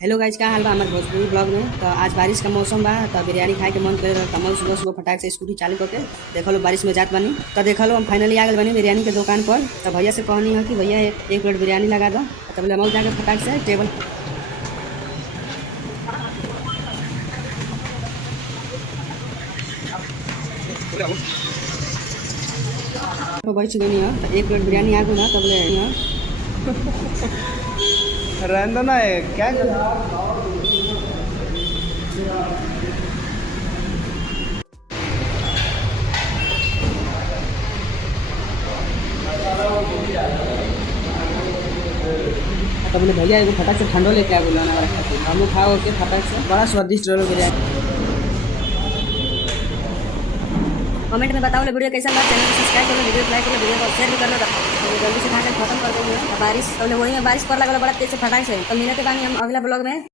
Hello guys, क्या हाल बा हमारे भोजपुरी ब्लॉग में। तो आज बारिश का मौसम बा तो बिरयानी खाए के मन करे रहा। कमल सुबह सुबह फटाक से स्कूटी चालू करके देखो लो बारिश में जात बनी। तो देखो लो हम फाइनली आ गए बनी बिरयानी के दुकान पर। तो भैया से कहनी है कि भैया एक प्लेट बिरयानी लगा दो। तो बोले हम जाके फटाक से टेबल पर बैठ गई है। तो एक प्लेट बिरयानी आ गई ना तो बोले रहने ना है क्या कर। तो बोले भैया एगो फटाक से ठंडो लेके आ बोला हमारे खातिर। हम लोग खाओ के फटाक से बड़ा स्वादिष्ट रहो बिरयानी। कमेंट में बताओ वीडियो कैसा लगा। चैनल को सब्सक्राइब करो, वीडियो लाइक करो, वीडियो को शेयर भी करना। तो जल्दी से खा कर खत्म कर देंगे। बारिश तो वही में बारिश पर लगा बड़ा तेज से फटाक से। तो मिलते बानी हम अगला ब्लॉग में।